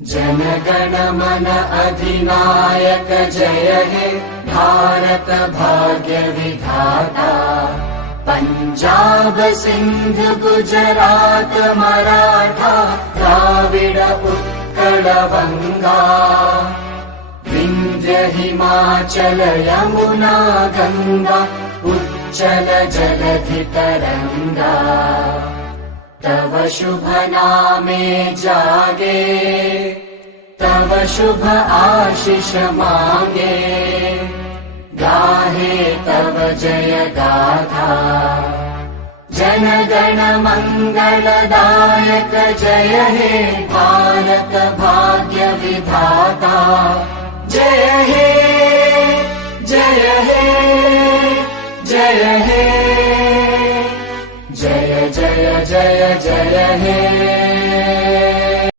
जनगण मन अधिनायक जय हे भारत भाग्य विधाता। पंजाब सिंध गुजरात मराठा द्राविड उत्कल बंगा। विंध्य हिमाचल यमुना गंगा उच्चल जलधि तरंगा। तव शुभ नामे जागे तव शुभ आशीष मांगे। गाहे तव जय गाथा जनगण मंगलदायक जय हे भारत भाग्य विधाता।